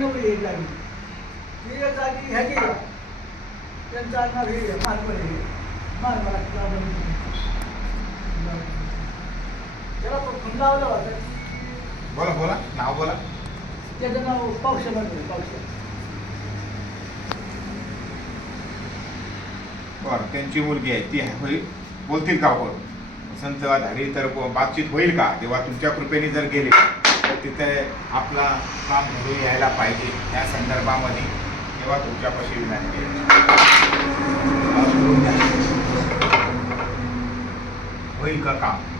नवरी एक जागी ती एक जागी ह्याची त्यांचं आणणार हे मानवर हे मानवर त्याला तो फोन लावला होता. बोला बोला नाव बोला. त्याचं नाव पावशे म्हणतो पावशे. बरं त्यांची मुलगी आहे ती होईल बोलतील का हो वसंत झाली तर बातचीत होईल का? तेव्हा तुमच्या कृपेने जर गेले तर तिथे आपला काम घडून यायला पाहिजे या संदर्भामध्ये तेव्हा तुमच्यापाशी विनंती होईल का काम?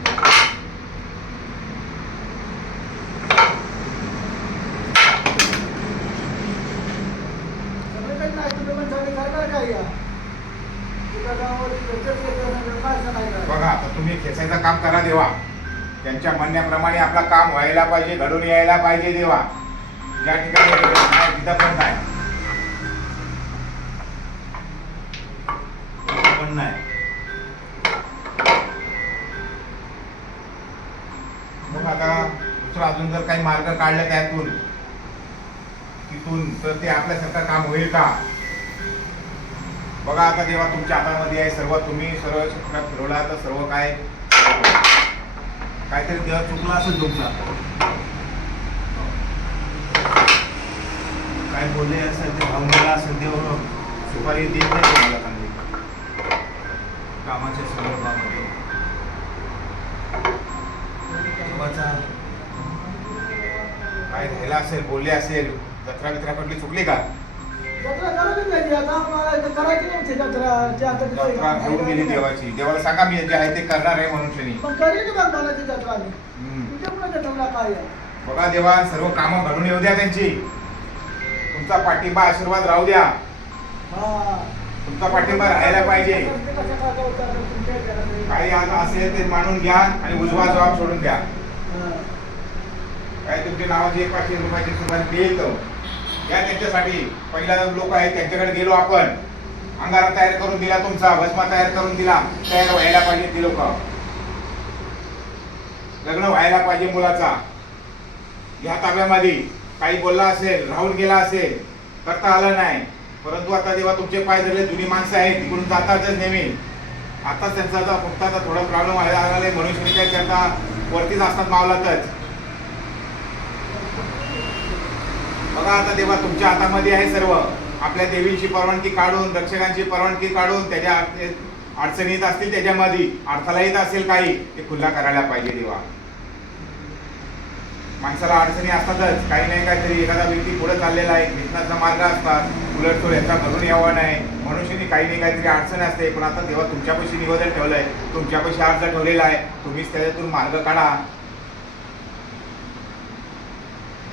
बघा आता तुम्ही खेचायचं काम करा देवा. त्यांच्या म्हणण्याप्रमाणे आपला काम व्हायला पाहिजे घडून यायला पाहिजे देवा. ज्या ठिकाणी तिथं पण नाही पण नाही. मग आता दुसरा अजून जर काही मार्ग काढले त्यातून तिथून तर ते आपल्यासारखं काम होईल का? बघा आता देवा तुमच्या हातामध्ये आहे सर्व. तुम्ही सर्व चक्रात फिरवला तर सर्व काय काहीतरी देवा चुकला असेल तुमचा. काय बोलले असेल ते भावनेला असेल देव सुपारी देत नाही तुम्हाला चांगली कामाच्या संदर्भामध्ये. देवाचा काय राहिला असेल बोलले असेल जत्रा बित्रा कुठली चुकली का? जत्रा घेऊन गेली देवाची. देवाला सांगा मी जे आहे ते करणार आहे मनुष्यानी. बघा देवा सर्व कामं घडून येऊ द्या त्यांची. तुमचा पाठिंबा आशीर्वाद राहू द्या. तुमचा पाठिंबा राहायला पाहिजे. काही असेल ते मानून घ्या आणि उजवा जबाब सोडून द्या. काय तुमच्या नावाची 500 रुपयाची सुरुवात देईल तो या त्यांच्यासाठी. पहिला लोक आहेत त्यांच्याकडे गेलो आपण. अंगारा तयार करून दिला तुमचा भस्मा तयार करून दिला. तयार व्हायला पाहिजे ती लोक. लग्न व्हायला पाहिजे मुलाचा. या ताब्यामध्ये काही बोलला असेल राहून गेला असेल करता आलं नाही. परंतु आता जेव्हा तुमचे पाय धरले जुनी माणसं आहेत तिकडून जातातच नेहमी. आता त्यांचा फक्त आता थोडा प्रॉब्लेम व्हायला लागला आहे. मनुष्य काय त्यांना वरतीच असतात मावलातच. बघा आता देवा तुमच्या हातामध्ये आहे सर्व. आपल्या देवींची परवानगी काढून रक्षकांची परवानगी काढून त्याच्या अडचणीत असतील त्याच्यामध्ये अडथळा येत असेल काही ते खुल्ला करायला पाहिजे देवा. माणसाला अडचणी असतातच काही नाही काहीतरी. एखादा व्यक्ती पुढे चाललेला आहे निघण्याचा मार्ग असतात उलटतोड याचा घडून यावं नाही. मनुष्याने काही नाही काहीतरी अडचण असते. पण आता देवा तुमच्यापाशी निवेदन ठेवलंय. तुमच्यापाशी अर्ज ठेवलेला आहे. तुम्हीच त्याच्यातून मार्ग काढा.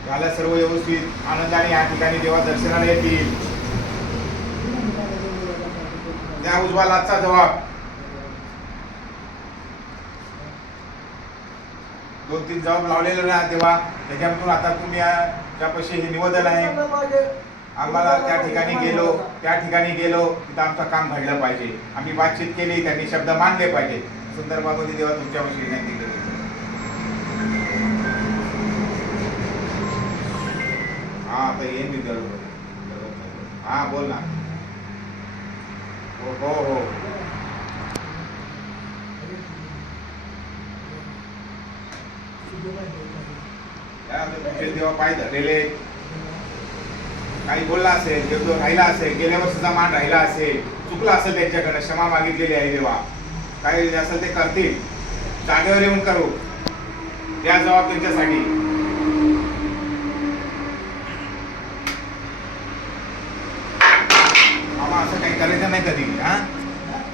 झालं सर्व व्यवस्थित आनंदाने या ठिकाणी देवा दर्शनाला येतील. त्या उज्ज्वलाचा जबाब 2-3 जबाब लावलेले ना तेव्हा त्याच्यामधून आता तुम्ही त्यापाशी हे निवेदन आहे. आम्हाला त्या ठिकाणी गेलो तिथं आमचं काम घडलं पाहिजे. आम्ही बातचीत केली त्यांनी शब्द मानले पाहिजे. संदर्भामध्ये देवा तुमच्यापाशी विनंती केली. हा आता येईन मी हा बोल ना. हो हो हो तुमचे देवा पाय धरलेले काही बोलला असेल देव राहिला असेल गेल्या वर्षीचा मान राहिला असेल चुकला असेल त्यांच्याकडे क्षमा मागितलेली आहे देवा. काही असेल ते करतील. जागेवर येऊन करू त्या जबाब त्यांच्यासाठी. असं काही करायचं नाही कधी. हा